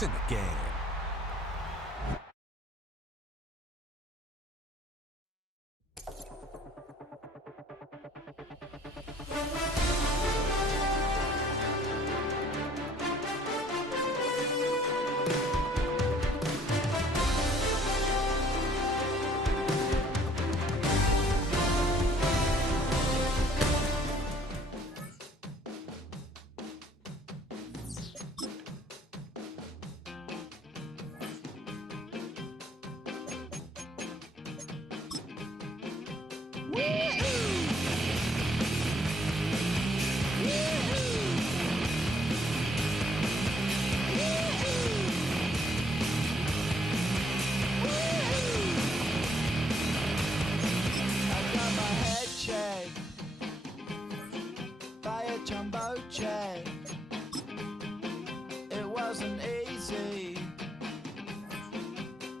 It's in the game. Jumbo check. It wasn't easy,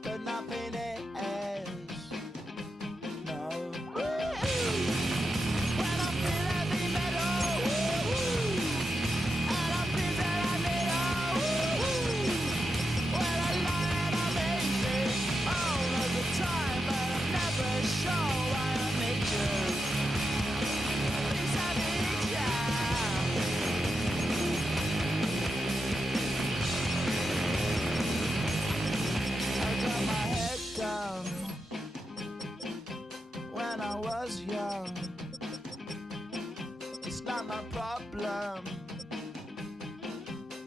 but nothing is. No. When I feel heavy metal, and I feel that I need when I lie and I'm easy all of the time, but I'm never sure why I need you. Please I need ya. When I was young, it's not my problem.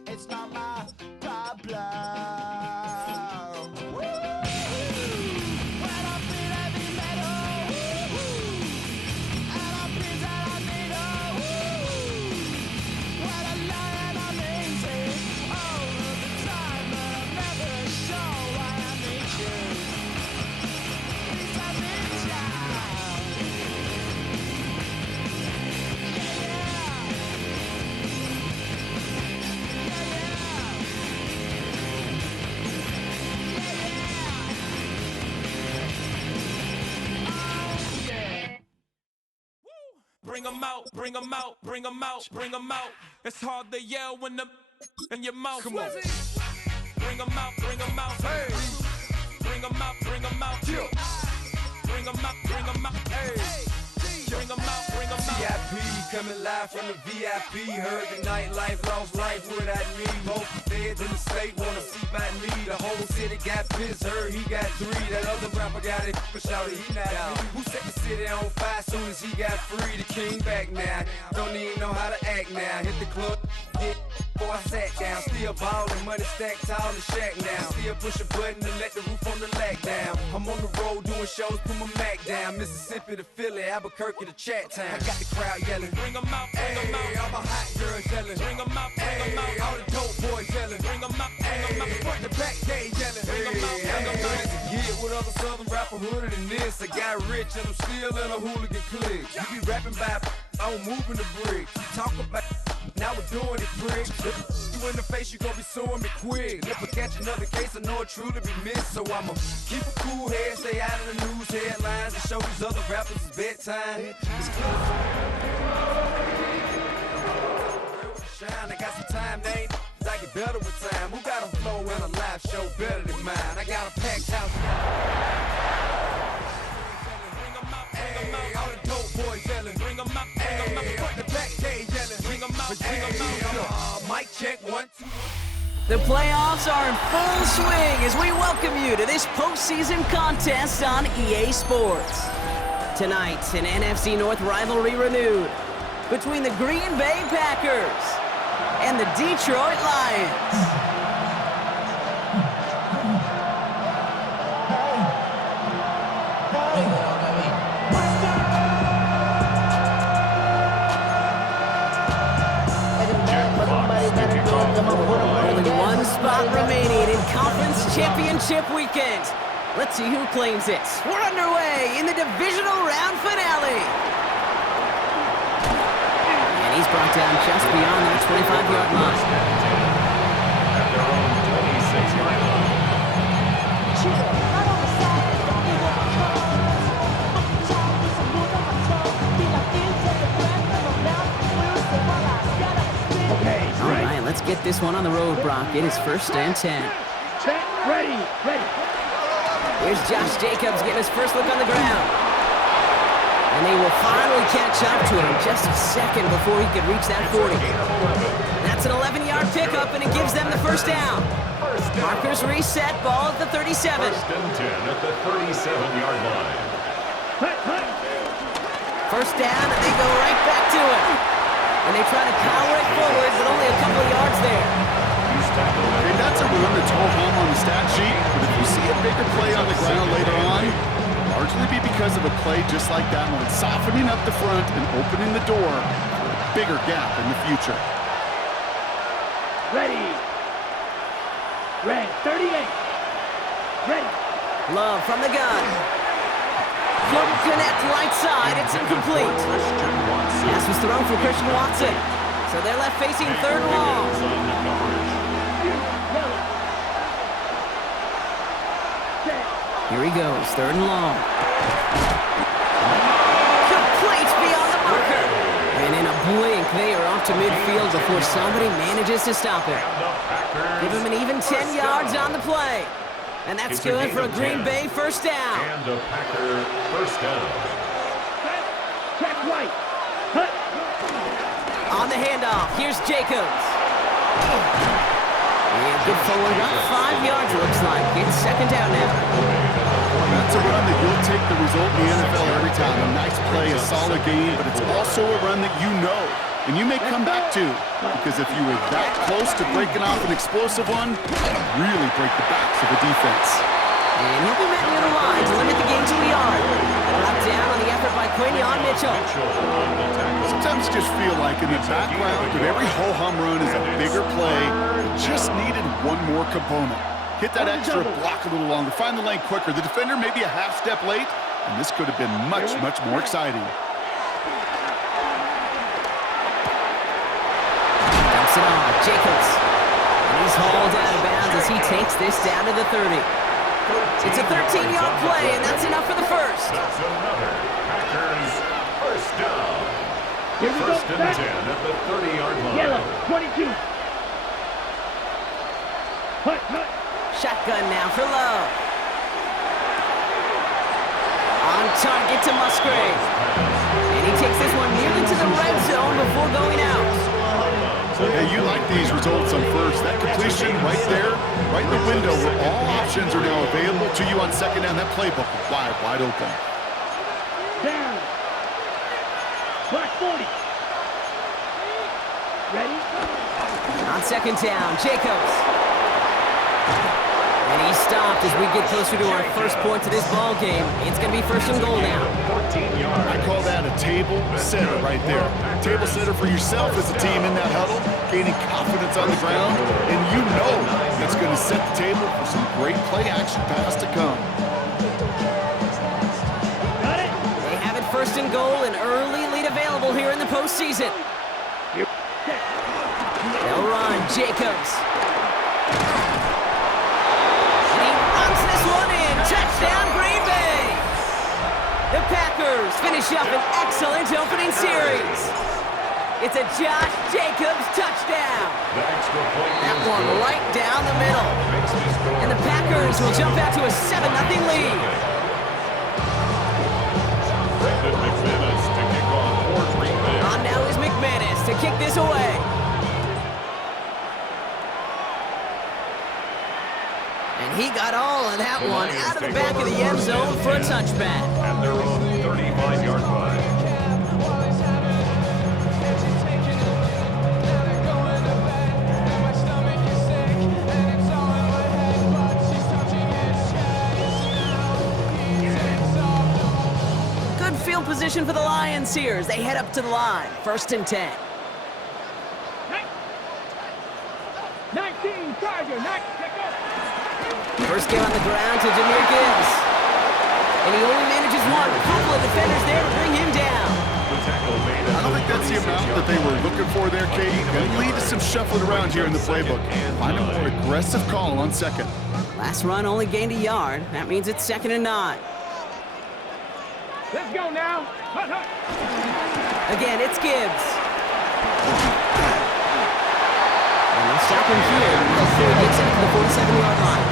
It's not my problem. When I feel heavy metal, and I feel that I need when I lie and I'm easy all of the time, but I'm never sure why I need you. Please I need ya. Bring 'em out, bring 'em out, bring 'em out, bring 'em out. It's hard to yell when the in your mouth. Come on. Bring 'em out, bring 'em out. Hey. Bring 'em out, bring 'em out. Yeah. Bring 'em out, bring 'em out. Hey. Bring 'em out, bring 'em out. VIP coming live from the VIP. Heard the nightlife, lost life without me. Both feds in the state wanna see by me. The whole city got pissed, heard he got 3. That other rapper got it, but shouted he not out. Who set the city on fire soon as he got free? The king back now, don't even know how to act now. Hit the club, get before I sat down. Still ballin', money stacked tall in the shack now. Still push a button to let the roof on the lack down. I'm on the road doing shows, put my Mac down. Mississippi to Philly, Albuquerque to Chat Town. I got the crowd yelling, Bring 'em out, bring 'em out. all my hot girls yelling, Bring 'em out, bring 'em out. all the dope boys yelling, Bring 'em out, bring 'em out. front to back they yelling, Bring 'em out, bring 'em out. To get with other southern rapper hooded than this. I got rich and I'm still in a hooligan clique. You be rapping by, I'm moving the bricks. You talk about, now we're doing it, prick. You in the face, you gon' be suing me quick. If I catch another case, I know it truly be missed. So I'ma keep a cool head, stay out of the news headlines, and show these other rappers it's bedtime. It's shine, I got some time, they ain't I get better with time. Who got a flow and a live show better than mine? I got a packed house. Bring 'em out, bring 'em out. All the dope boys yelling. Bring 'em out, bring 'em out. Front to back they yelling. Bring 'em out, bring 'em out. Mic check 1, 2. The playoffs are in full swing as we welcome you to this postseason contest on EA Sports. Tonight, an NFC North rivalry renewed between the Green Bay Packers and the Detroit Lions. Only one spot remaining in Conference Championship Weekend. Let's see who claims it. We're underway in the divisional round finale. And he's brought down just beyond that 25-yard line. At their own 26-yard line. All right, let's get get this one on the road, Brock. It is 1st and 10. Check, ready. Here's Josh Jacobs getting his first look on the ground. And they will finally catch up to him just a second before he could reach that 40. That's an 11-yard pickup, and it gives them the first down. Markers reset, ball at the 37. 1st and 10 at the 37-yard line. First down, and they go right back to it. And they try to power it forward, but only a couple of yards there. And that's a run that's ho-hum on the stat sheet, but if you see a bigger play on the ground later on, largely be because of a play just like that one, softening up the front and opening the door for a bigger gap in the future. Ready. Red, 38. Ready. Love from the gun. Couldn't connect right side. It's incomplete. Pass was thrown for Christian Watson. So they're left facing 3rd and long. Here he goes, 3rd and long. Complete beyond the marker. And in a blink, they are off to midfield before somebody manages to stop him. Give him an even 10 yards on the play. And that's good for a Green Bay first down. And a Packer first down. Check right. Hut. On the handoff, here's Jacobs. And good forward run, 5 yards looks like. It's 2nd down now. That's a run that you'll take the result in the NFL every time. A nice play, a solid game, but it's also a run that you know and you may come back to, because if you were that close to breaking off an explosive one, it'll really break the backs of the defense. And he'll be met near the line to limit the game to a yard. Brought down on the effort by Quinion Mitchell. Sometimes you just feel like in the background of every ho-hum run is a bigger play. It just needed one more component. Hit that extra block a little longer, find the lane quicker. The defender may be a half step late, and this could have been much, much more exciting. Dumps it off, Jacobs. And he's hauled out of bounds as he takes this down to the 30. It's a 13-yard play, and that's enough for the first. That's another Packers first down. Here we go. 1st and 10 at the 30-yard line. Yellow, 22. Hut. Shotgun now for Love. On target to Musgrave. And he takes this one nearly to the red zone before going out. Hey, you like these results on first. That completion right there, right in the window where all options are now available to you on 2nd down. That playbook is wide open. Down. Black 40. Ready? On 2nd down, Jacobs. And he stopped as we get closer to our first point to this ball game. It's going to be 1st and goal now. 14 yards. I call that a table setter right there. Table setter for yourself as a team in that huddle, gaining confidence on the ground, and you know that's going to set the table for some great play action pass to come. Got it. They have it 1st and goal, an early lead available here in the postseason. They'll run, Jacobs. Touchdown, Green Bay! The Packers finish up an excellent opening series. It's a Josh Jacobs touchdown. That one right down the middle. And the Packers will jump out to a 7-0 lead. McManus to kick off for Green Bay. On now is McManus to kick this away. And he got all of that one out of the back of the end zone for a touchback. And they're on 35-yard line. Good field position for the Lions here as they head up to the line. 1st and 10. 19, Tiger, 9, check up. First game on the ground to Jahmyr Gibbs. And he only manages one. A couple of defenders there to bring him down. I don't think that's the amount that they were looking for there, Katie. Going to lead to some shuffling around here in the playbook. Find a more aggressive call on 2nd. Last run only gained a yard. That means it's 2nd and 9. Let's go now. Hut. Again, it's Gibbs. And they'll stop him here. Before he gets into the 47-yard line.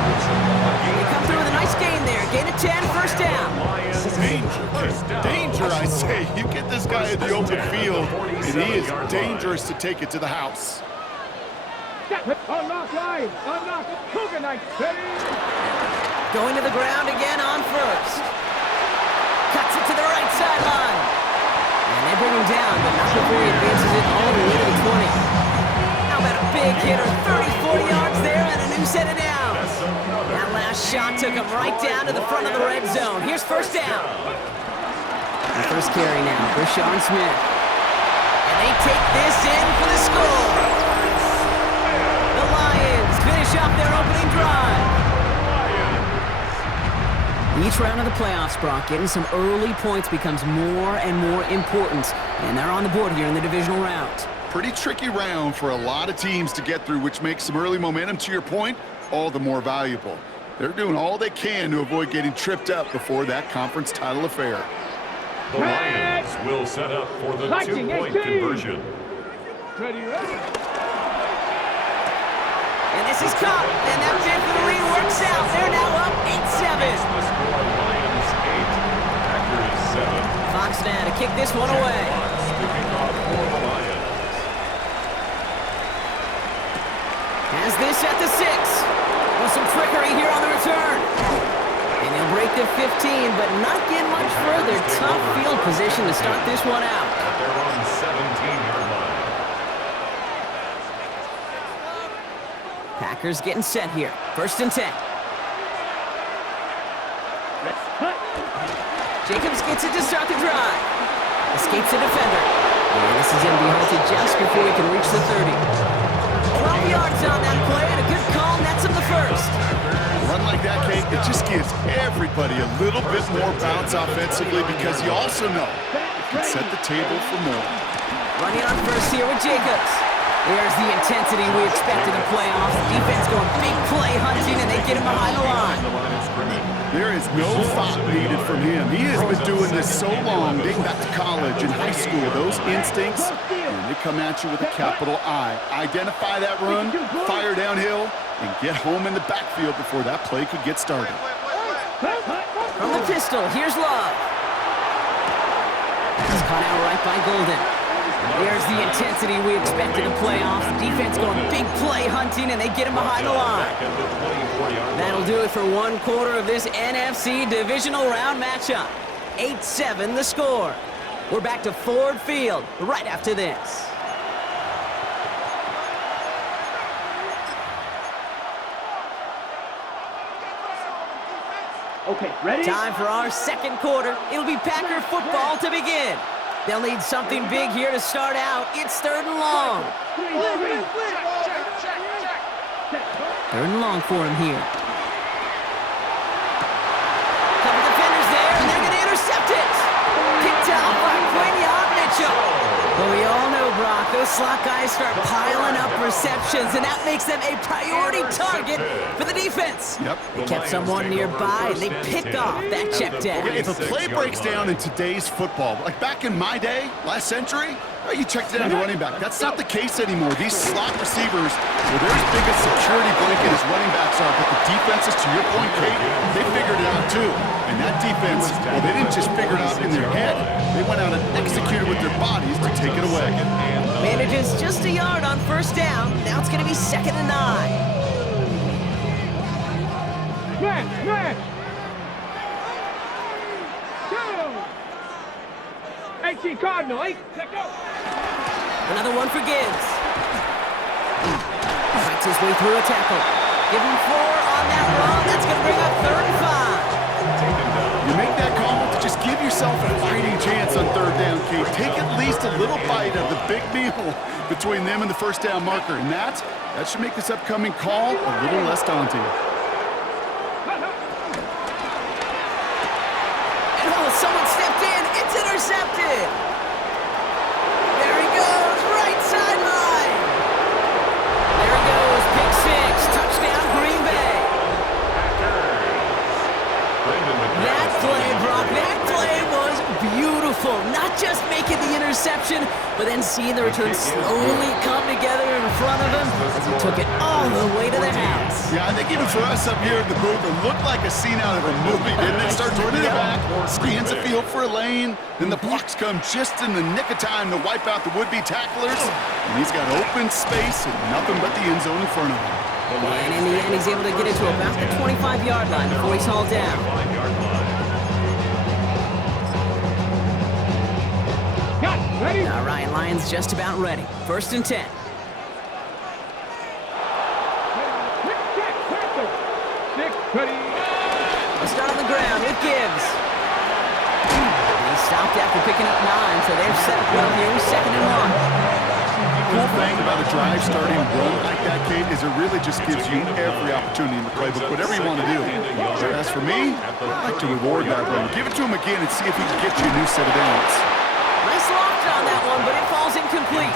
They come through with a nice gain there. Gain of 10, first down. Danger, I say. You get this guy in the open field, and he is dangerous to take it to the house. Unlock line! Unlock Cougar Knight! Going to the ground again on first. Cuts it to the right sideline. And they bring him down, but not before he advances it all the way to the 20. How about a big hitter, 30, 40 yards there, and a new set of downs. That last shot took him right down to the front of the red zone. Here's first down. The first carry now for Sean Smith. And they take this in for the score. The Lions finish off their opening drive. Each round of the playoffs, Brock, getting some early points becomes more and more important. And they're on the board here in the divisional round. Pretty tricky round for a lot of teams to get through, which makes some early momentum, to your point, all the more valuable. They're doing all they can to avoid getting tripped up before that conference title affair. The Lions will set up for the two-point conversion. And this is caught, and that bid for the lead works out. They're now up 8-7. The score, Lions 8, Packers 7. Fox now to kick this one away. Fox to kick off for the Lions. Has this at the 6. With some trickery here on the return. And he'll break the 15, but not get much further. Tough field position to start this one out. At their own 17-yard line. Packers getting set here. First and 10. Jacobs gets it to start the drive. Escapes the defender. And this is going to be halted just before he can reach the 30. 12 yards on that play, and a good call nets him the first. A run like that, Kate, it just gives everybody a little bit more bounce offensively because you also know it can set the table for more. Running on first here with Jacobs. There's the intensity we expect in the playoffs. Defense going big play hunting, and they get him behind the line. There is no thought needed from him. He has been doing this so long, dating back to college and high school. Those instincts, and they come at you with a capital I. Identify that run, fire downhill, and get home in the backfield before that play could get started. From the pistol, here's Love. It's caught out right by Golden. There's the intensity we expect in the playoffs. Defense going big play hunting, and they get him behind the line. That'll do it for one quarter of this NFC divisional round matchup. 8-7 the score. We're back to Ford Field right after this. Okay, ready? Time for our second quarter. It'll be Packer football to begin. They'll need something big here to start out. It's third and long. Third and long for him here. Couple defenders there, and they're going to intercept it. Picked out by Quinion Mitchell. But we all know, Brock, those slot guys start piling up receptions, and that makes them a priority target for the defense. Yep. They kept someone nearby, and they picked off that check down. If a play breaks down in today's football, like back in my day, last century, you checked down the running back. That's not the case anymore. These slot receivers, well, they're as big a security blanket as running backs are, but the defenses, to your point, Kate, they figured it out too. And that defense, well, they didn't just figure it out in their head. They went out and executed with their bodies to take it away. Manages just a yard on first down. Now it's going to be 2nd and 9. Smash! Two! 18 Cardinal, 8, let go! Another one for Gibbs. Fights his way through a tackle. Give him 4 on that run. That's going to bring up 3rd and 5. You make that call to just give yourself a fighting chance on third down, Kate. Take at least a little bite of the big meal between them and the first down marker. And that should make this upcoming call a little less daunting. And someone stepped in. It's intercepted. There he goes. Right sideline. There he goes. Pick 6. Touchdown, Green Bay. That play, Brock, that play was beautiful. Not just making the interception, separation, but then seeing the return slowly come together in front of him as he took it all the way to the house. Yeah, I think even for us up here in the booth, it looked like a scene out of a movie, didn't it? Starts running it back, scans the field for a lane, then the blocks come just in the nick of time to wipe out the would-be tacklers, and he's got open space and nothing but the end zone in front of him. And in the end, he's able to get it to about the 25-yard line before he's hauled down. Ready? All right, Lions just about ready. 1st and 10. Six, ready. They start on the ground with Gibbs. He stopped after picking up 9, so they're set up well here with 2nd and 1. The cool thing about a drive starting run like that, Kate, is it really just gives you every opportunity in the playbook, whatever you want to do. As for me, I'd like to reward that run. Give it to him again and see if he can get you a new set of downs. Nice loft on that one, but it falls incomplete.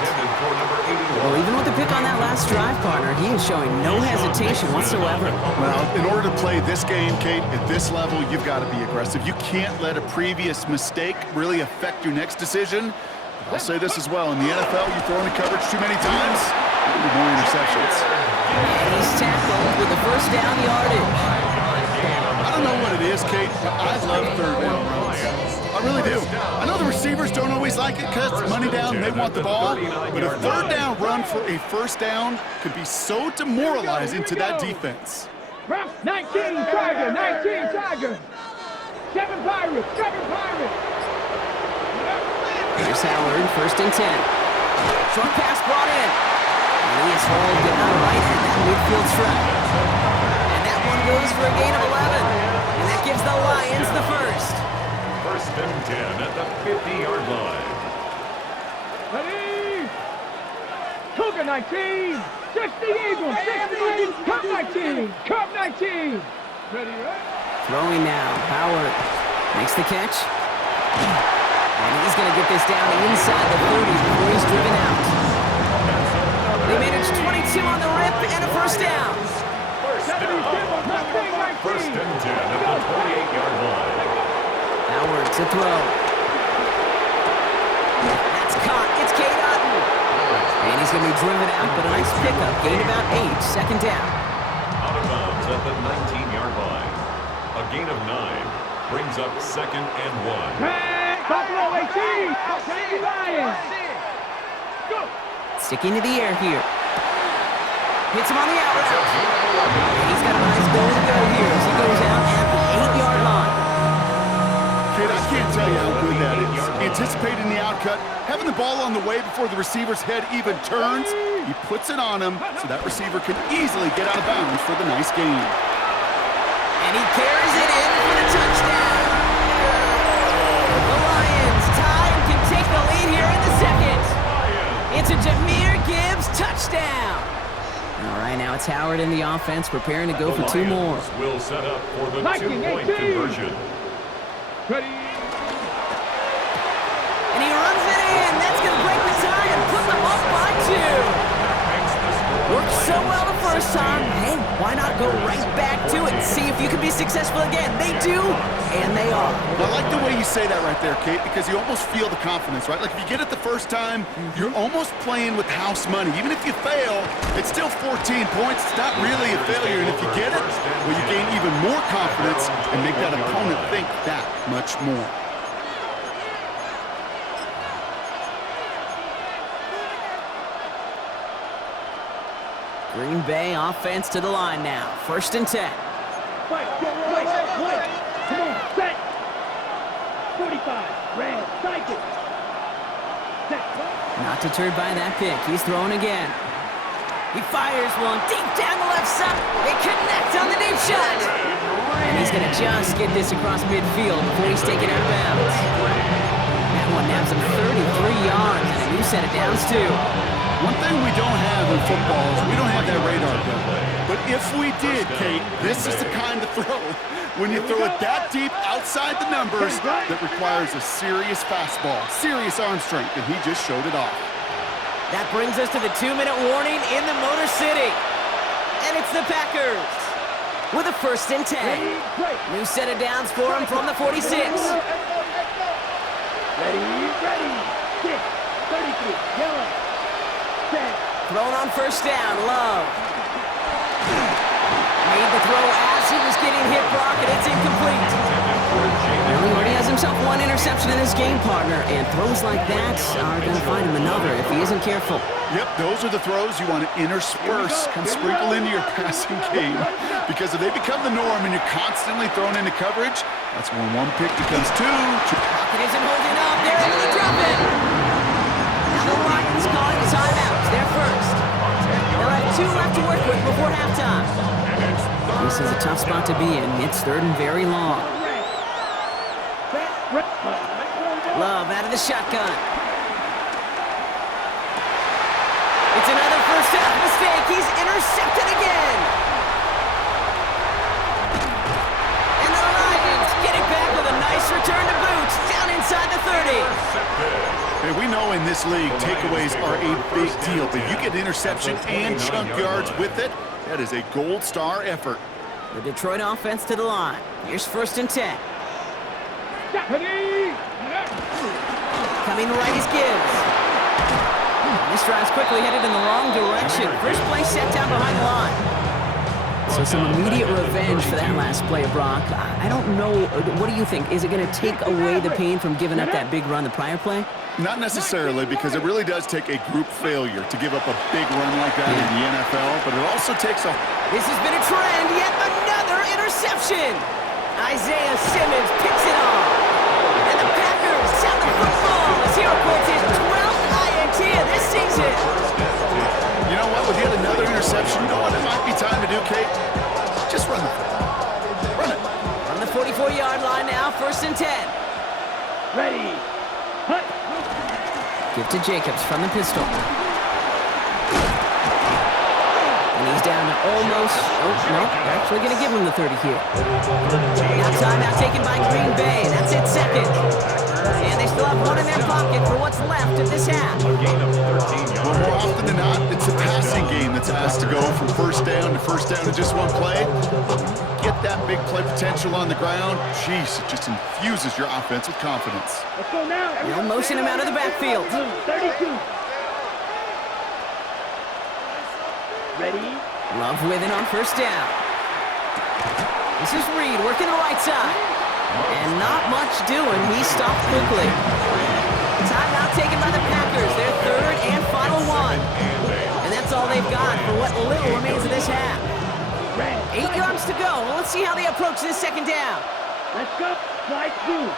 Well, even with the pick on that last drive, partner, he is showing no hesitation whatsoever. Well, in order to play this game, Kate, at this level, you've got to be aggressive. You can't let a previous mistake really affect your next decision. I'll say this as well. In the NFL, you throw into coverage too many times, there'll be more interceptions. And he's tackled with the 1st down yardage. I don't know what it is, Kate, but I love 3rd down runs. I really do. I know the receivers don't always like it because it's money down and they want the ball, but a 3rd down run for a 1st down could be so demoralizing to that defense. 19 Tiger, 19 Tiger. 7 Pirates, 7 Pirates. Here's Howard, 1st and 10. Short pass brought in. And he is hauled down right at that midfield stripe. And that one goes for a gain of 11. And that gives the Lions the 1st. 1st and 10 at the 50-yard line. Ready? Cougar 19. 60 Eagles, 60 Cub 19. Cub 19. Ready, right? Throwing now. Howard makes the catch. And he's going to get this down inside the 30 before he's driven out. They managed 22 on the rip and a 1st down. 1st and 10 at the 28-yard line. Howard to throw. That's caught. It's Cade Otton. And he's going to be driven out, but a nice pickup. Gain about 8. 2nd down. Out of bounds at the 19-yard line. A gain of 9 brings up 2nd and 1. Buffalo 18. Lions. Go. Sticking to the air here. Hits him on the out route. And he's got a nice goal to go here as he goes out at the 8-yard line. Kid, I can't tell you how good that is. Anticipating the outcut, having the ball on the way before the receiver's head even turns, he puts it on him so that receiver can easily get out of bounds for the nice gain. And he carries it in for the touchdown. The Lions tie and can take the lead here in the 2nd. It's a Jahmyr Gibbs touchdown. All right, now it's Howard in the offense, preparing to go for 2 more. Will set up for the Viking 2-point 18. conversion. Ready? And he runs it in. That's going to break the tie and put them up by 2. Worked so well the 1st time. Hey, why not go right back to it and see if you can be successful again? They do, and they are. I like the way you say that right there, Kate, because you almost feel the confidence, right? Like if you get it the 1st time, you're almost playing with house money. Even if you fail, it's still 14 points. It's not really a failure. And if you get it, well, you gain even more confidence and make that opponent think that much more. Green Bay offense to the line now. 1st and 10. Fight. Come on, set. 45. Red. Cycle. Set. Not deterred by that pick. He's throwing again. He fires one deep down the left side. They connect on the deep shot. And he's going to just get this across midfield before he's taken out of bounds. That one nabs him 33 yards and a new set of downs, too. One thing we don't have in football is we don't have that radar gun. But if we did, Kate, this is the kind of throw, when you throw it that deep outside the numbers, that requires a serious fastball, serious arm strength, and he just showed it off. That brings us to the 2-minute warning in the Motor City. And it's the Packers with a 1st and 10. New set of downs for him from the 46. Ready. 6. 33, yellow. Set. Thrown on first down, Love. Made the throw as he was getting hit, Brock, and it's incomplete. Well, he already has himself one interception in his game, partner, and throws like that are going to find him another if he isn't careful. Yep, those are the throws you want to intersperse, kind of sprinkle into your passing game. Because if they become the norm and you're constantly thrown into coverage, that's when one pick becomes two. Pocket isn't holding up. They're able to drop it. Now the Lions calling a timeout. They're first. They'll have 2 left to work with before halftime. This is a tough spot to be in. It's third and very long. Love out of the shotgun. It's another first half mistake. He's intercepted again. And the Lions get it back with a nice return to boot. Down inside the 30. Hey, we know in this league, takeaways are a big deal, but you get interception and chunk yards with it. That is a gold star effort. The Detroit offense to the line. Here's first and 10. Coming right is Gibbs. This drive's quickly headed in the wrong direction. First play set down behind the line. So some immediate revenge for that last play, Brock. I don't know. What do you think? Is it going to take away the pain from giving up that big run the prior play? Not necessarily, because it really does take a group failure to give up a big run like that in the NFL, but it also takes a... This has been a trend. Yet another interception. Isaiah Simmons picks it off. And the Packers sound the football as he reports his 12th INT of this season. You know what? With yet another interception, you know what it might be time to do, Kate? Just run the football. Run it. On the 44-yard line now, first and 10. Ready. Hut. Give to Jacobs from the pistol. And he's down to almost... Oh, no, they're actually going to give him the 30 here. Now timeout taken by Green Bay. That's it, second. And they still have one in their pocket for what's left of this half. Well, more often than not, it's the passing game that's asked to go from first down to just one play. Get that big play potential on the ground. Jeez, it just infuses your offense with confidence. Let's go now. They'll motion him out of the backfield. 32. Ready. Love with it on first down. This is Reed working the right side. And not much doing. He stopped quickly. Timeout taken by the Packers. Their third and final one. And that's all they've got for what little remains of this half. 8 yards to go. Well, let's see how they approach this second down. Let's go. Slide through.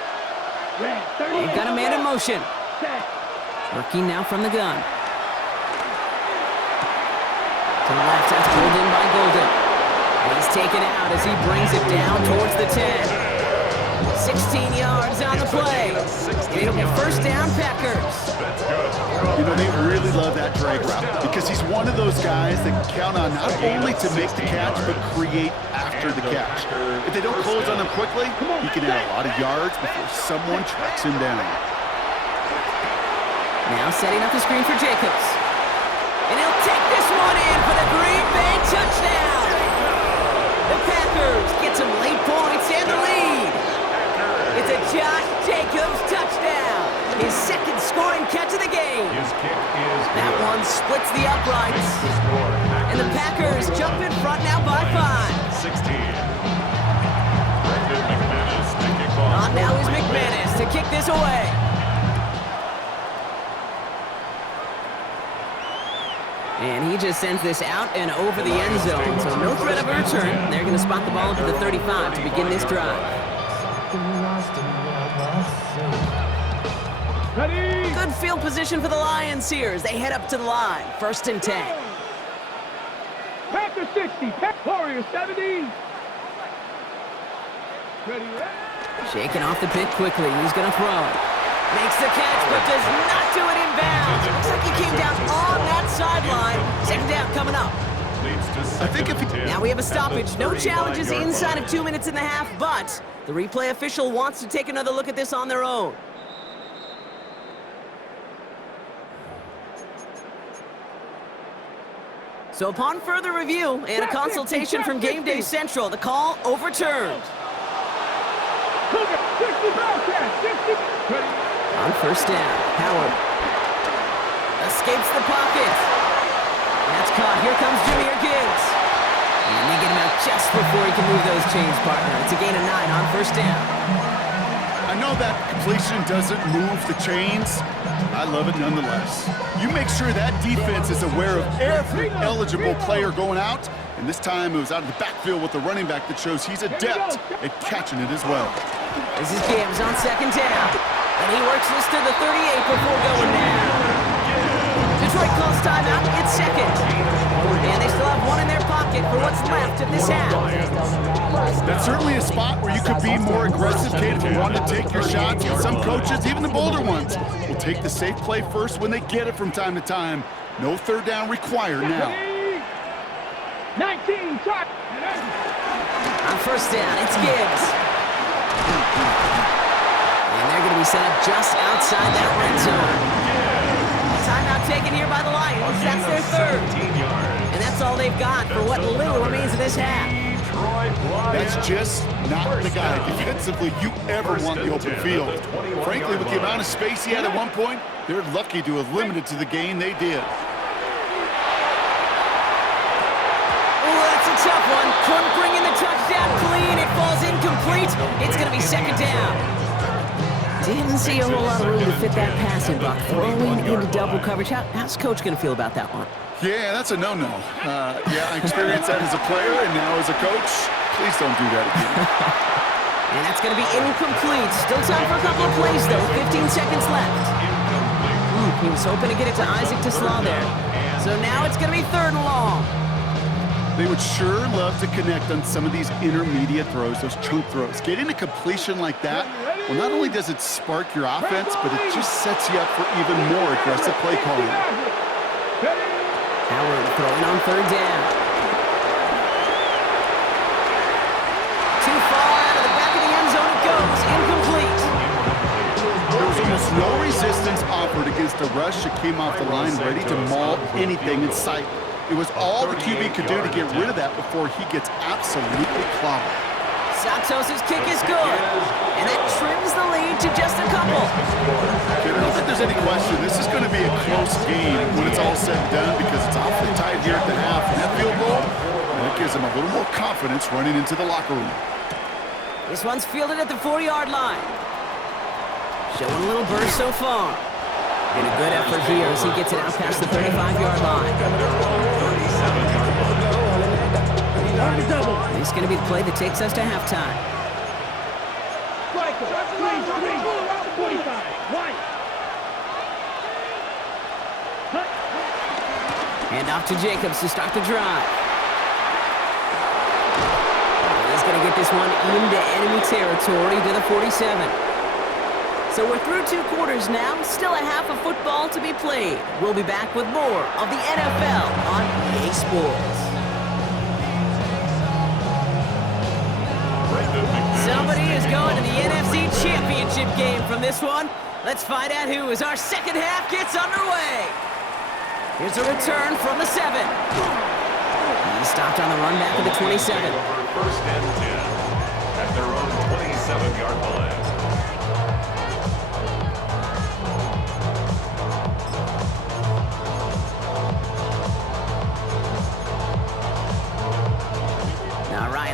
Red. 30. They've got a man in motion. Set. Working now from the gun. To the left, that's pulled in by Golden. And he's taken out as he brings it down towards the 10. 16 yards on the play. It'll be first down, Packers. You know, they really love that drag route because he's one of those guys that count on not only to make the catch, but create after the catch. If they don't close on him quickly, he can add a lot of yards before someone tracks him down. Now setting up the screen for Jacobs. And he'll take this one in for the Green Bay touchdown. The Packers get some late points and the lead. It's a Josh Jacobs touchdown. His second scoring catch of the game. That one splits the uprights. And the Packers jump in front now by 5. 16. On now is McManus to kick this away. And he just sends this out and over the end zone. So no threat of a return. They're going to spot the ball up to the 35 to begin this drive. Ready. Good field position for the Lions here as they head up to the line. First and 10. Packer 60. Warriors 70. Ready. Shaking off the pit quickly. He's going to throw. Makes the catch, but does not do it in bounds. Looks like he came down on that sideline. Second down coming up. I think if he... Now we have a stoppage. No challenges inside of 2 minutes and a half, but the replay official wants to take another look at this on their own. So upon further review and a consultation from Game Day Central, the call overturned. Cougar 60 Bobcats. 60. Ready. On first down, Howard. escapes the pocket. That's caught. Here comes Jahmyr Gibbs. And they get him out just before he can move those chains, partner. It's a gain of 9 on first down. I know that completion doesn't move the chains. I love it nonetheless. You make sure that defense is aware of every eligible player going out, and this time it was out of the backfield with the running back that shows he's adept at catching it as well. This is Gibbs on second down, and he works this to the 38 before going down. Detroit calls timeout. It's second, and they still have one in their pocket for what's left of this half. That's certainly a spot where you could be more aggressive, kid, if you want to take your shots. But some coaches, even the bolder ones, will take the safe play first when they get it from time to time. No third down required now. 19, touch. On first down, it's Gibbs. And they're going to be set up just outside that red zone. Timeout taken here by the Lions. That's their third. And that's all they've got for what little remains of this half. That's just not the guy defensively you ever want the open field. Frankly, with the amount of space he had at one point, they're lucky to have limited to the gain they did. Oh, that's a tough one. Couldn't bring in the touchdown clean. It falls incomplete. It's going to be second down. Didn't see a whole lot of room to fit that passing block. Throwing into double coverage. How's Coach going to feel about that one? Yeah, that's a no-no. Yeah, I experienced that as a player and now as a coach. Please don't do that again. And that's going to be incomplete. Still time for a couple of plays, though. 15 seconds left. He was hoping to get it to Isaac Teslaw there. So now it's going to be third and long. They would sure love to connect on some of these intermediate throws, those chunk throws. Getting a completion like that, well, not only does it spark your offense, but it just sets you up for even more aggressive play calling. Howard throwing on third down. Too far out of the back of the end zone it goes. Incomplete. There was almost no resistance offered against the rush that came off the line ready to maul anything in sight. It was all the QB could do to get rid of that before he gets absolutely clobbered. Santos' kick is good, and that trims the lead to just a couple. I don't think there's any question. This is going to be a close game when it's all said and done because it's awfully tight here at the half. And that field goal, that gives them a little more confidence running into the locker room. This one's fielded at the 40-yard line. Showing a little burst so far. And a good effort here as he gets it out past the 35-yard line. This is going to be the play that takes us to halftime. And off to Jacobs to start the drive. He's going to get this one into enemy territory to the 47. So we're through 2 quarters now, still a half of football to be played. We'll be back with more of the NFL on EA Sports. Somebody is going to the NFC Championship game from this one. Let's find out who as our second half gets underway. Here's a return from the 7. He stopped on the run back of the 27. First and 10 at their own 27-yard line.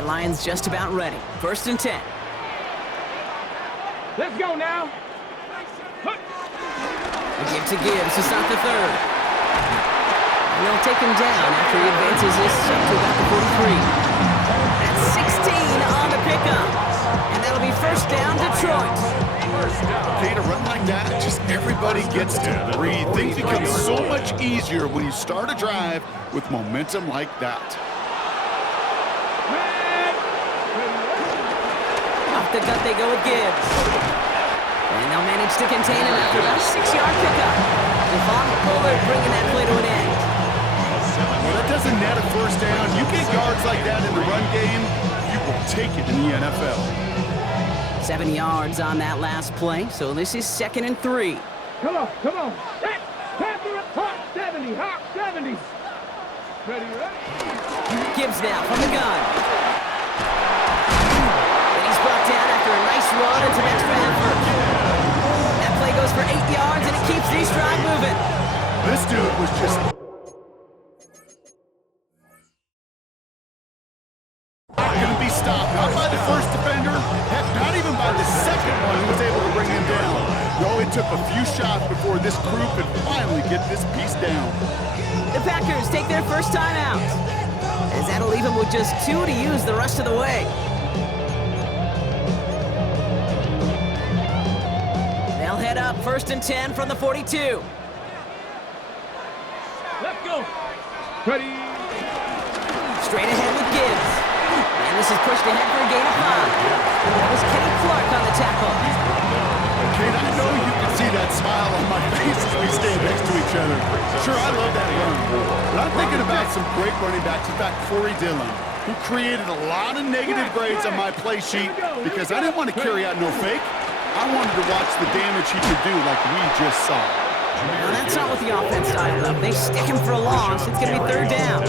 Lions just about ready. First and 10. Let's go now. A give to Gibbs to start the third. And they'll take him down after he advances this up to about the 43. That's 16 on the pickup. And that'll be first down, Detroit. Okay, to run like that, just everybody gets to breathe. Things become so much easier when you start a drive with momentum like that. The gut they go with Gibbs. And they'll manage to contain him after about a 6-yard pickup. Devon Bullard bringing that play to an end. Well, that doesn't net a first down. You get yards like that in the run game, you will take it in the NFL. 7 yards on that last play, so this is 2nd and 3. Come on, come on. Panther up top, 70, hot 70. Ready, ready? Gibbs now from the gun. Brought down after a nice run and some extra effort. That play goes for 8 yards, and it keeps this drive moving. This dude was just not going to be stopped. Not by the first defender. Heck, not even by the second one who was able to bring him down. No, it took a few shots before this crew could finally get this piece down. The Packers take their first time out, as that'll leave them with just 2 to use the rest of the way. They'll head up 1st and 10 from the 42. Let's go. Ready. Straight ahead with Gibbs. And this is pushed ahead for a gain of 5. That was Kenny Clark on the tackle. Kate, I know you can see that smile on my face as we stand next to each other. Sure, I love that run. But I'm thinking about some great running backs. In fact, Corey Dillon, who created a lot of negative grades on my play sheet because I didn't want to carry out no fake. I wanted to watch the damage he could do like we just saw. Well, that's not what the offense dialed up. They stick him for a loss. It's going to be 3rd down.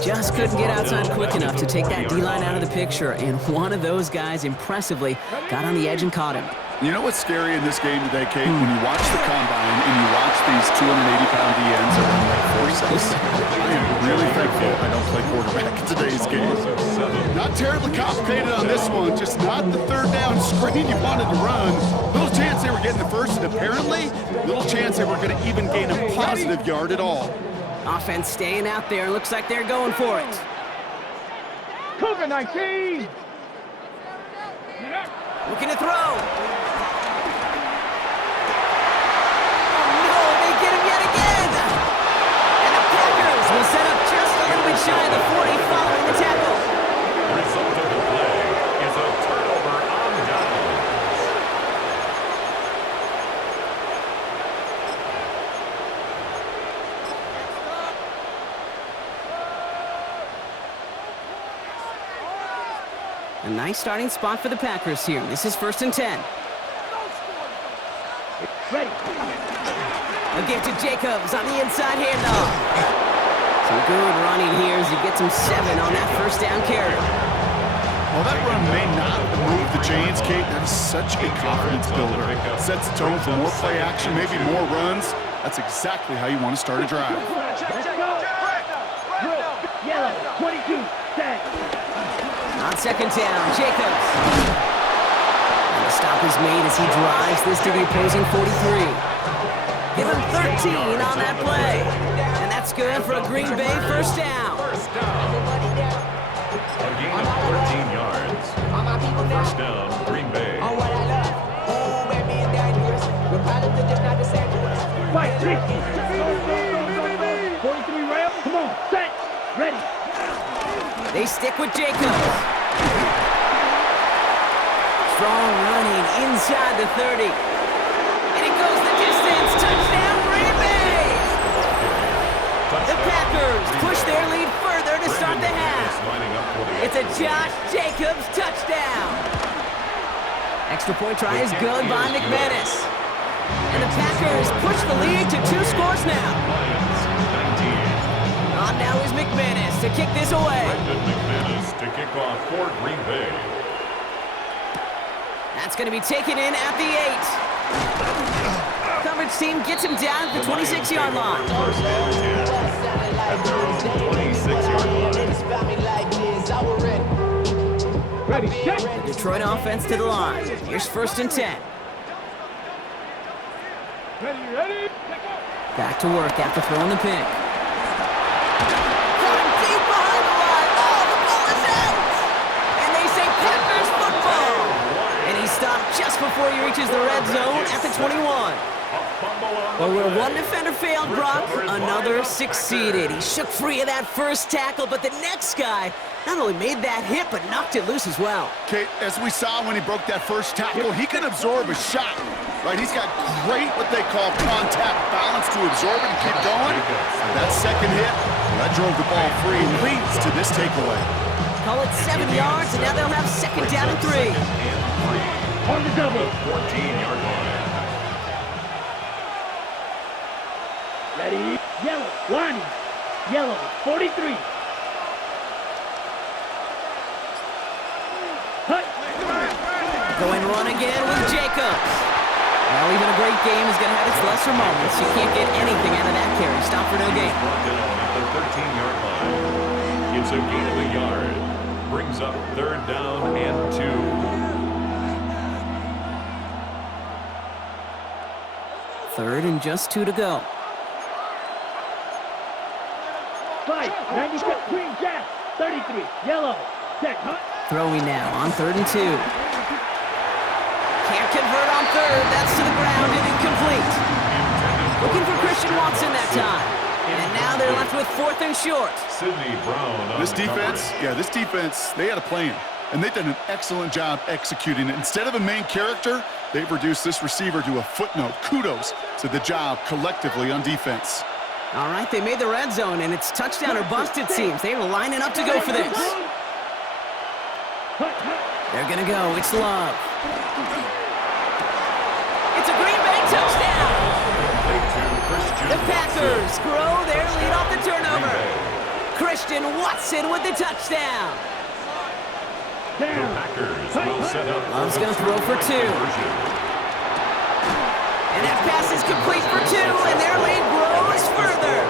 Just couldn't get outside quick enough to take that D-line out of the picture, and one of those guys impressively got on the edge and caught him. You know what's scary in this game today, Kate? When you watch the combine and you watch these 280-pound DNs around like 4'6", I am really thankful I don't play quarterback in today's game. Not terribly complicated on this one, just not the 3rd down screen you wanted to run. Little chance they were getting the first, and apparently, little chance they were going to even gain a positive yard at all. Offense staying out there. Looks like they're going for it. Cougar 19. Looking to throw. Oh, no, they get him yet again. And the Packers will set up just a little bit shy of the 40 following the tackle. Result of the play is a turnover on downs. A nice starting spot for the Packers here. This is 1st and 10. Ready. A give to Jacobs on the inside handoff. Some good running here as he gets him 7 on that 1st down carry. While that run may not move the chains, Kate, that is such a confidence builder. Sets the tone for more play action, maybe more runs. That's exactly how you want to start a drive. Let's go. Yellow 22. Set. On 2nd down, Jacobs. And the stop is made as he drives this to the opposing 43. Give him 13 on that play. And that's good for a Green Bay 1st down. First down. A gain of 14 yards. 1st down, Green Bay. Fight 60. 43 rail. Come on. Set. Ready. They stick with Jacobs. Strong running inside the 30. And it goes the distance. Touchdown, Green Bay! The Packers push their lead further to start the half. It's a Josh Jacobs touchdown. Extra point try is good by McManus. And the Packers push the lead to 2 scores now. On now is McManus to kick this away. McManus to kick off for Green Bay. That's going to be taken in at the 8. Coverage team gets him down at the 26-yard line. First and 10 at their own 26-yard line. Ready. Set. The Detroit offense to the line. Here's 1st and 10. Ready. Back to work after throwing the pick. Caught him deep behind the line. Oh, the ball is out! And they say Packers football! And he stopped just before he reaches the red zone at the 21. But where one defender failed, Brock, another succeeded. He shook free of that first tackle, but the next guy not only made that hit, but knocked it loose as well. Kate, as we saw when he broke that first tackle, he can absorb a shot, right? He's got great, what they call contact balance to absorb it and keep going. That second hit, that drove the ball free and leads to this takeaway. Call it 7 yards, and now they'll have 2nd down and 3. On the double. 14-yard line. Ready. Yellow. Lining. Yellow. 43. Going run again with Jacobs. Well, even a great game is going to have its lesser moments. You can't get anything out of that carry. Stop for no gain. Brought down at the 13-yard line. It's a gain of a yard. Brings up 3rd down and 2. Third and just 2 to go. Fight, 96, green jack, 33, yellow, set, hunt. Throwing now on 3rd and 2. Can't convert on 3rd. That's to the ground and incomplete. Looking for Christian Watson that time. And now they're left with 4th and short. Sidney Brown on This the defense, coverage. this defense, they had a plan, and they've done an excellent job executing it. Instead of a main character, they've reduced this receiver to a footnote. Kudos to the job collectively on defense. All right, they made the red zone, and it's touchdown or bust, it seems. They are lining up to go for this. They're going to go. It's Love. It's a Green Bay touchdown. The Packers grow their lead off the turnover. Christian Watson with the touchdown. The Packers will set up. Love's going to throw for 2. And that pass is complete for 2, and their lead grows further.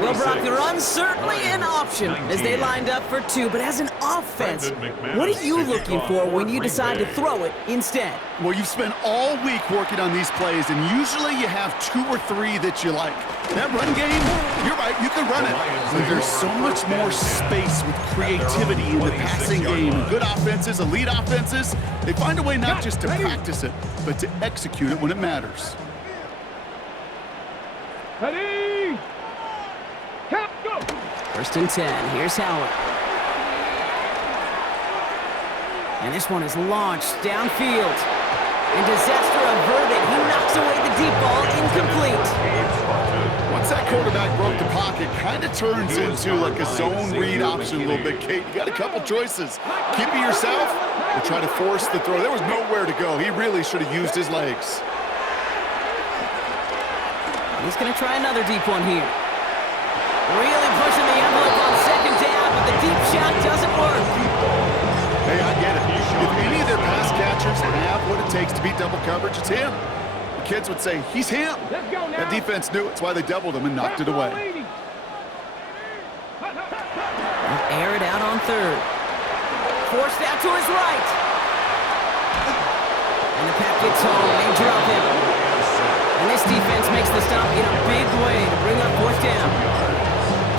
Well, Brock, the run's certainly an option as they lined up for 2, but as an offense, what are you looking for when you decide to throw it instead? Well, you've spent all week working on these plays, and usually you have 2 or 3 that you like. That run game, you're right, you can run it. But there's so much more space with creativity in the passing game. Good offenses, elite offenses, they find a way not just to practice it, but to execute it when it matters. Ready? Count, go! 1st and 10. Here's Howard. And this one is launched downfield. And disaster averted. He knocks away the deep ball, incomplete. Once that quarterback broke the pocket, kind of turns into like a zone read option a little bit. Kate, you got a couple choices. Keep it yourself or try to force the throw. There was nowhere to go. He really should have used his legs. He's going to try another deep one here. Really pushing the envelope on 2nd down, but the deep shot doesn't work. Hey, I get it. If any of their pass catchers have what it takes to beat double coverage, it's him. The kids would say, he's him. Let's go now. That defense knew it. That's why they doubled him and knocked it away. They'll air it out on 3rd. Forced out to his right. And the pack gets home. They drop him. And this defense makes the stop in a big way to bring up 4th down.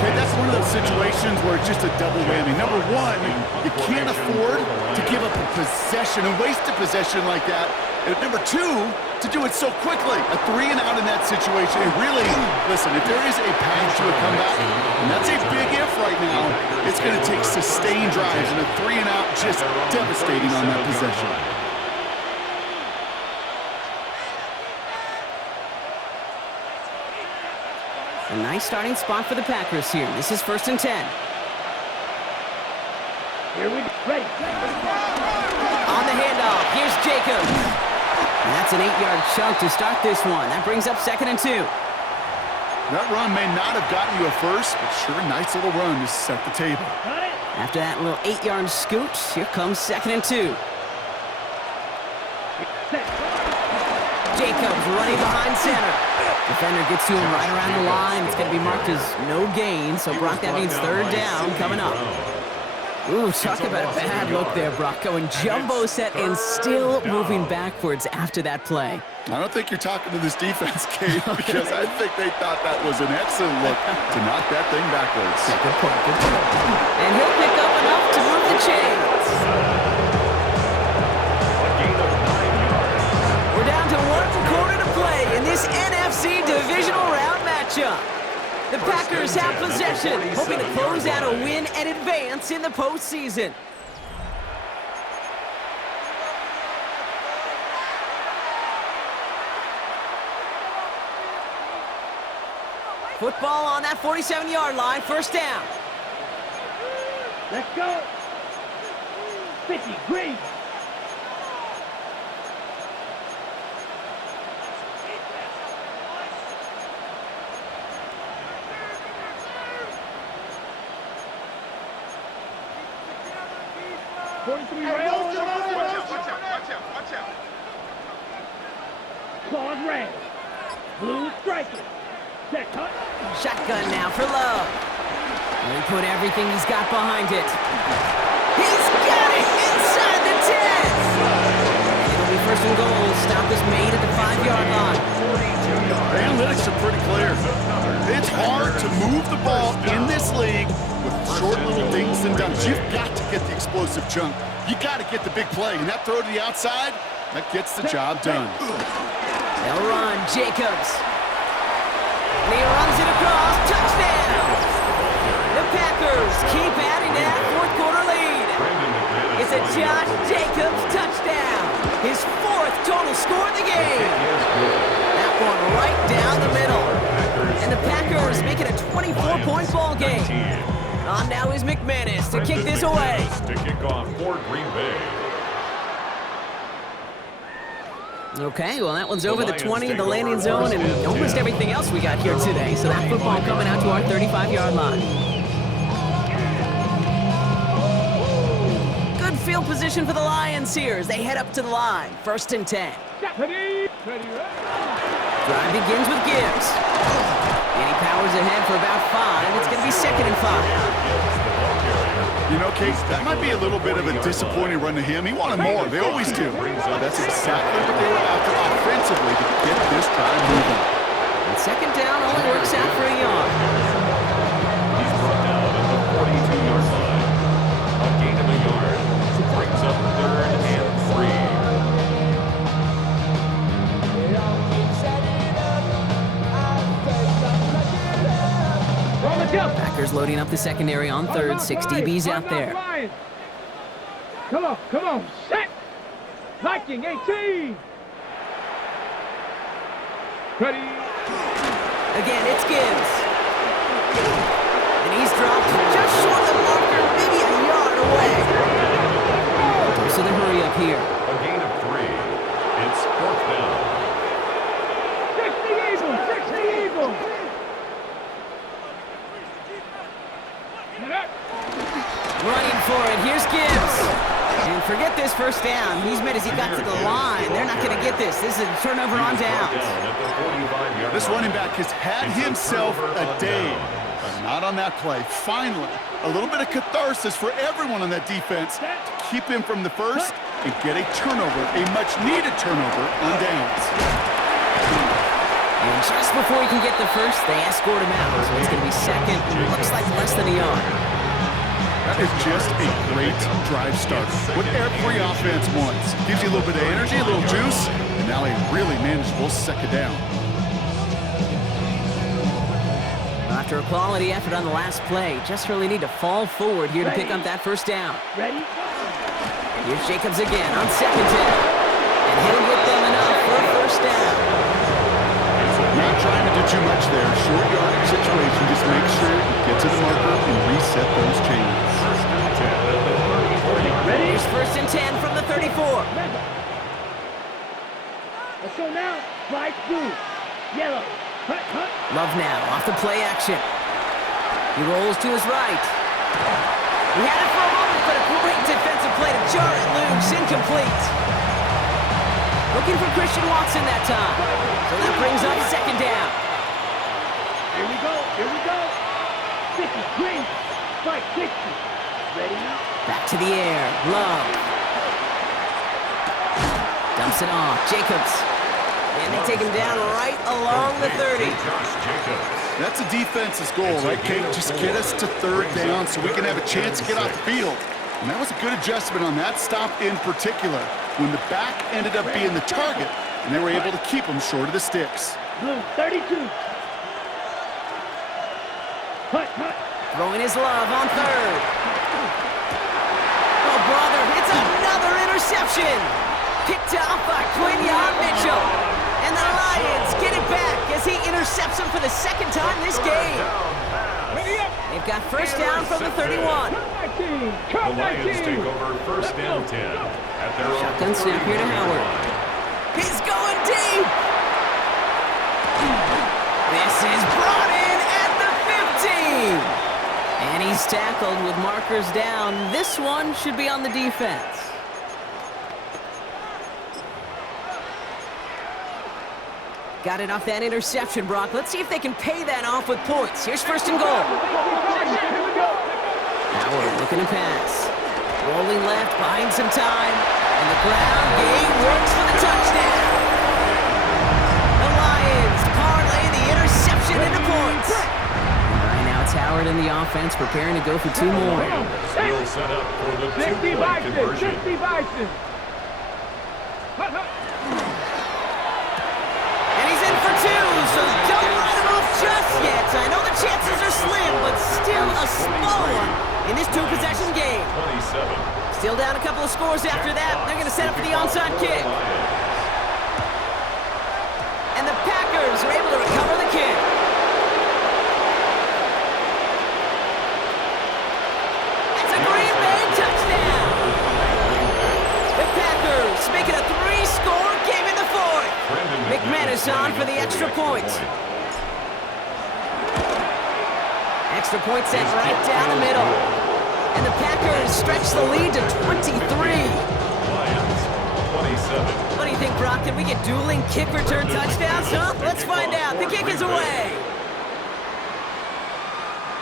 Okay, that's one of those situations where it's just a double whammy. Number one, you can't afford to give up a possession and waste a possession like that. And number 2, to do it so quickly. A 3 and out in that situation. And really, listen, if there is a path to a comeback, and that's a big if right now, it's going to take sustained drives, and a 3 and out just devastating on that possession. A nice starting spot for the Packers here. This is 1st and 10. Here we go. Ready. On the handoff, here's Jacobs. And that's an 8-yard chunk to start this one. That brings up 2nd and 2. That run may not have gotten you a first, but sure, nice little run to set the table. After that little 8-yard scoot, here comes 2nd and 2. Jacobs running behind center. Defender gets to him right around the line. It's going to be marked as no gain, so Brock, that means 3rd down coming up. Ooh, talk about a bad look there, Brock. Going jumbo set and still moving backwards after that play. I don't think you're talking to this defense, Kate, because I think they thought that was an excellent look to knock that thing backwards. Yeah, good point, good point. And he'll pick up enough to move the chains. We're down to 1 quarter to play in this NFC divisional round matchup. The Packers have possession, hoping to close out a win and advance in the postseason. Football on that 47-yard line, 1st down. Let's go. 50, green. claws red. Blue striking. Set cut. Shotgun now for Love. He put everything he's got behind it. He's got it inside the 10. It'll be first and goal. Stop is made at the 5-yard line. The analytics are pretty clear. It's hard to move the ball in this league with short little dings and dunks. You've got to get the explosive chunk. You got to get the big play, and that throw to the outside, that gets the job done. They'll run. Jacobs. And he runs it across. Touchdown! The Packers keep adding to that fourth quarter lead. It's a Josh Jacobs touchdown. His 4th total score of the game. That one right down the middle. And the Packers make it a 24-point ball game. On now is McManus to kick this away. To kick off for Green Bay. Okay, well, that one's over the 20, the landing zone, and almost everything else we got here today. So that football coming out to our 35-yard line. Good field position for the Lions here as they head up to the line. 1st and 10. Ready. Drive begins with Gibbs. And he powers ahead for about 5. It's going to be 2nd and 5. You know, Case, that might be a little bit of a disappointing run to him. He wanted more. They always do. That's exactly what they were after offensively to get this drive moving. And 2nd down only works out for a yard. He's brought down at the 42-yard line. A gain of a yard. Brings up 3rd and 3. On the jump. Packers loading up the secondary on 3rd. 6 DBs out there. Come on, set! Viking 18! Ready? Again, it's Gibbs. And he's dropped just short of the marker, maybe a yard away. So the hurry up here. A gain of 3. It's 4th down. 60 Eagles! Running for it. Here's Gibbs. And forget this first down. He's made as he got to the line. They're not going to get this. This is a turnover on downs. This running back has had himself a day, but not on that play. Finally, a little bit of catharsis for everyone on that defense to keep him from the first and get a turnover, a much-needed turnover on downs. And just before he can get the first, they escort him out. So it's going to be 2nd. Looks like less than a yard. That is just a great drive starter. What every offense wants. Gives you a little bit of energy, a little juice, and now a really manageable 2nd down. After a quality effort on the last play, just really need to fall forward here to pick up that first down. Ready? Here's Jacobs again on 2nd down. And he'll get them enough for a first down. Not trying to do too much there. Short yardage situation. Just make sure you get to the marker and reset those chains. Ready? Here's 1st and 10 from the 34. Let's go now. Slide through. Yellow. Cut. Love now off the play action. He rolls to his right. He had it for a moment, but a great defensive play to jar it loose. Incomplete. Looking for Christian Watson that time. So that brings up 2nd down. Here we go. 50, green. Strike 60. Ready? Back to the air. Love. Dumps it off. Jacobs. And they take him down right along the 30. That's a defense's goal, right, Kate? Just get us to 3rd down so we can have a chance to get off the field. And that was a good adjustment on that stop in particular, when the back ended up being the target, and they were able to keep him short of the sticks. Blue 32. Cut. Throwing his Love on 3rd. Oh, brother, it's another interception. Picked off by Quinyon Mitchell. And the Lions get it back as he intercepts him for the 2nd time this game. They've got first down from the 31. The Lions take over 1st and 10 at their own Shotgun snap here to Howard. He's going deep. This is brought in at the 15. And he's tackled with markers down. This one should be on the defense. Got it off that interception, Brock. Let's see if they can pay that off with points. Here's first and goal. Howard looking to pass. Rolling left, buying some time. And the ground game works for the touchdown. The Lions parlay the interception into points. All right, now it's Howard in the offense, preparing to go for two more. Still set up for the 60 two-point conversion. 60 Bison. And he's in for two, so don't write him off just yet. I know the chances are slim, but still a small one in this two-possession game. 27. Still down a couple of scores after that. They're going to set up for the onside kick. And the Packers are able to recover the kick. It's a Green Bay touchdown. The Packers make it a three-score game in the fourth. McManus on for the extra point. Extra point sent right down the middle. And the Packers stretch the lead to 23. Lions, 27. What do you think, Brock? Can we get dueling kick return touchdowns, huh? Let's find out. The kick is away.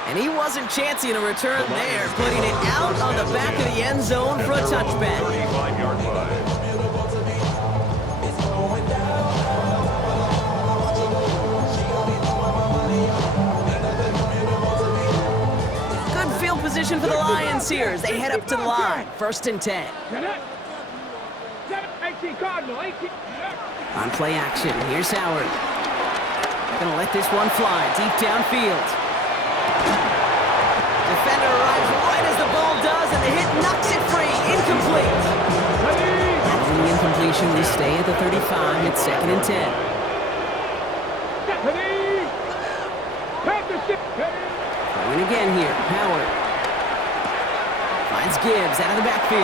And he wasn't chancing a return there, putting it out on the back of the end zone for a touchback. 35-yard line. Field position for the Lions here as they head up to the line. First and 10. 18 Cardinal, 18. On play action, here's Howard. Gonna let this one fly deep downfield. Defender arrives right as the ball does, and the hit knocks it free. Incomplete. After the incompletion, we stay at the 35. It's second and 10. Going again here, Howard. Finds Gibbs out of the backfield.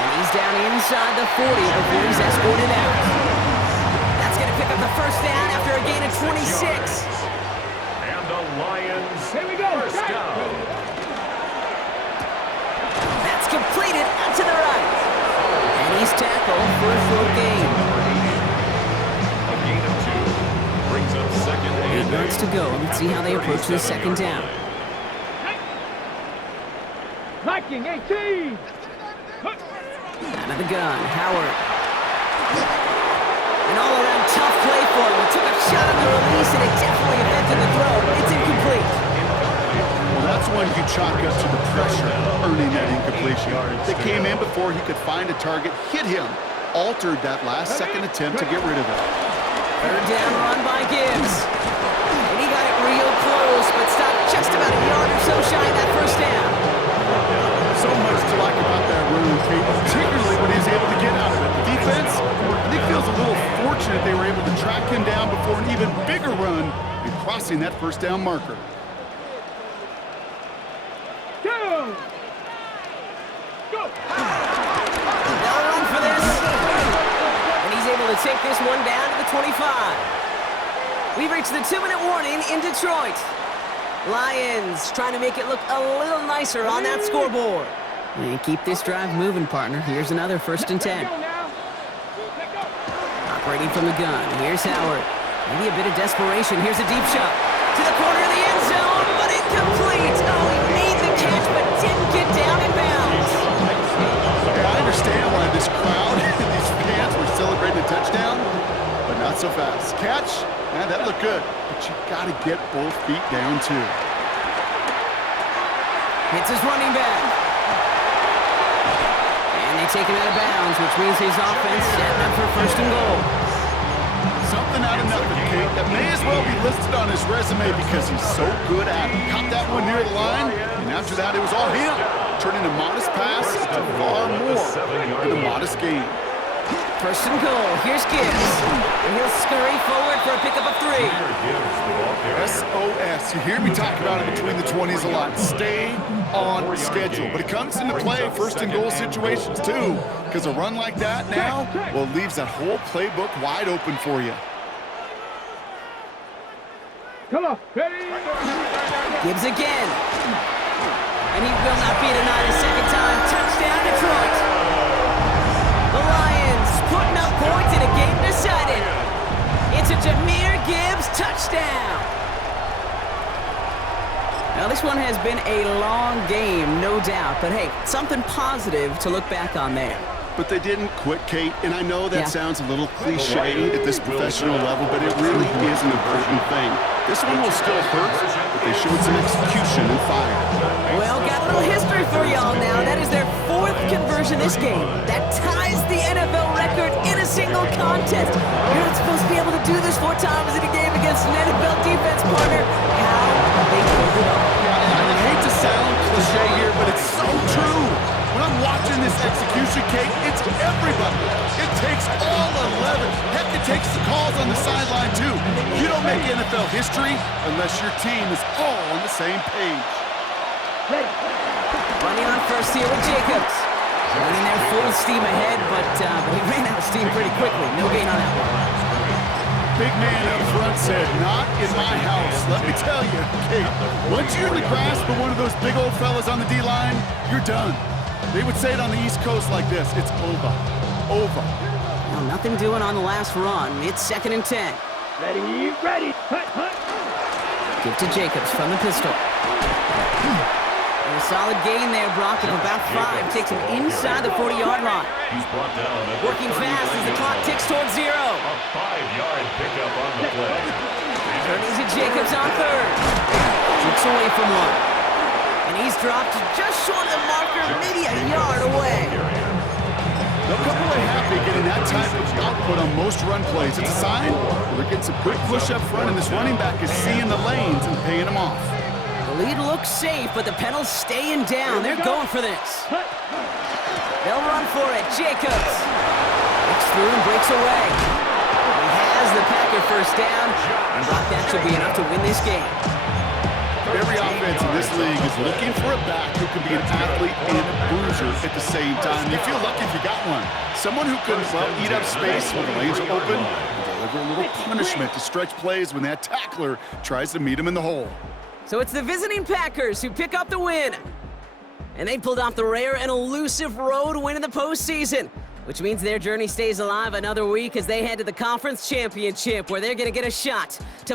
And he's down inside the 40 before he's escorted out. That's going to pick up the first down after a gain of 26. And the Lions first down. That's completed out to the right. And he's tackled for a short gain. A gain of 2 brings up second and 8 yards to go. Let's see how they approach this second down. Viking 18. Out of the gun, Howard. An all-around tough play for him. He took a shot on the release, and it definitely affected the throw. It's incomplete. Well, that's one you chalk up to the pressure earning that incompletion. They came in before he could find a target, hit him, altered that last-second attempt to get rid of it. Third down run by Gibbs. And he got it real close, but stopped just about a yard or so shy of that first down. So much to like about that run, Kate, particularly when he's able to get out of it. The defense, I think, feels a little fortunate they were able to track him down before an even bigger run and crossing that first down marker. Go! They'll run for this. And he's able to take this one down to the 25. We've reached the 2-minute warning in Detroit. Lions trying to make it look a little nicer on that scoreboard. And keep this drive moving, partner. Here's another first and 10. Operating from the gun. Here's Howard. Maybe a bit of desperation. Here's a deep shot. To the corner of the end zone, but incomplete. Oh, he made the catch, but didn't get down in bounds. Yeah, I understand why this crowd and these fans were celebrating a touchdown, but not so fast. Catch, man, that looked good, but you got to get both feet down too. Hits his running back. And they take him out of bounds, which means his offense setting up for first and goal. Something out of nothing, Kate, that may as well be listed on his resume because he's so good at it. Caught that one near the line, and after that it was all him, turning a modest pass to far more than a modest gain. First and goal. Here's Gibbs. And he'll scurry forward for a pickup of 3. SOS. You hear me talk about it between the 20s a lot. Stay on schedule. But it comes into play first and goal situations too, because a run like that now, well, leaves that whole playbook wide open for you. Come on, ready? Gibbs again. And he will not be denied a second time. Touchdown, Detroit. The Lions putting up points in a game decided to Jahmyr Gibbs, touchdown! Now, this one has been a long game, no doubt, but hey, something positive to look back on there. But they didn't quit, Kate, and I know that sounds a little cliche at this professional level, but it really is an important thing. This one will still hurt, but they showed some execution and fire. Well, got a little history for y'all now. That is their 4th conversion this game. That ties the NFL record in a single contest. You're not supposed to be able to do this 4 times in a game against an NFL defense partner. How they pulled it off. I hate to sound cliche here, but it's so true. When I'm watching this execution, Kate, it's everybody. It takes all 11. Heck, it takes the calls on the sideline, too. You don't make NFL history unless your team is all on the same page. Running on first here with Jacobs. Running there full steam ahead, but he ran out of steam pretty quickly. No gain on that one. Big man up front said, not in my house. Let me tell you, Kate, once you're in the grasp of one of those big old fellas on the D-line, you're done. They would say it on the East Coast like this, it's over. Over. Well, nothing doing on the last run. It's 2nd and 10. Ready, ready. Hunt, hunt. Give to Jacobs from the pistol. And a solid gain there, Brock, of about 5. Takes him inside the 40-yard line. He's brought down at Working fast as the clock ticks towards 0. A 5-yard pickup on the play. Turning to Jacobs on 3rd. Kicks away from 1. And he's dropped just short of the marker, maybe a yard away. They'll come away happy getting that type of output on most run plays. It's a sign they're getting some good push up front, and this running back is seeing the lanes and paying them off. The lead looks safe, but the Penals staying down. They're going for this. They'll run for it. Jacobs breaks through and breaks away. He has the Packer first down, and Brock, that should be enough to win this game. Every offense in this league is looking for a back who can be an athlete and a bruiser at the same time. You feel lucky if you got one. Someone who can, well, eat up space when the lanes are open and deliver a little punishment to stretch plays when that tackler tries to meet him in the hole. So it's the visiting Packers who pick up the win. And they pulled off the rare and elusive road win in the postseason, which means their journey stays alive another week as they head to the Conference Championship, where they're going to get a shot to